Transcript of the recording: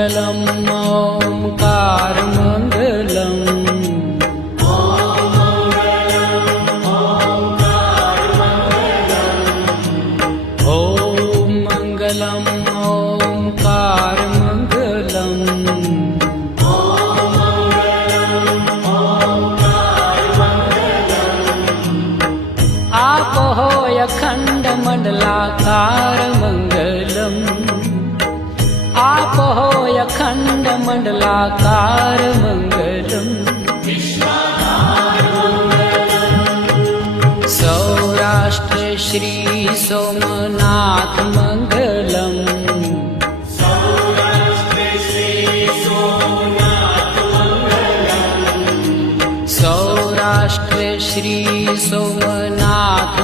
Mangalam ओङ्कारमङ्गलम् Om Mangalam ओङ्कारमङ्गलम् आपोहोय खण्डमण्डलाकारमङ्गलम् आपोहोय खण्डमण्डलाकारमङ्गलम् सौराष्ट्रे Shri Somnath Mangalam सौराष्ट्रे Shri Somnath